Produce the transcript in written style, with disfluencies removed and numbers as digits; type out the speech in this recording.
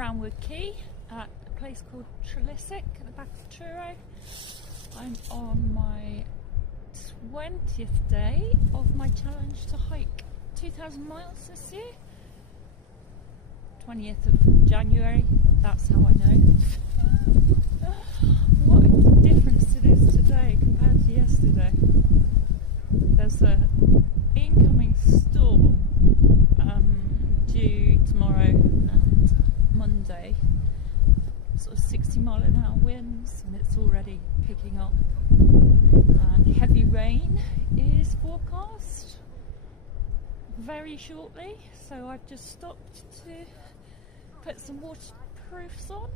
Roundwood Quay at a place called Trelissick at the back of Truro. I'm on my 20th day of my challenge to hike 2,000 miles this year. 20th of January, that's how I know. What a difference it is today compared to yesterday. There's an incoming storm due tomorrow and Monday, sort of 60-mile-an-hour winds, and it's already picking up. And heavy rain is forecast very shortly, so I've just stopped to put some waterproofs on.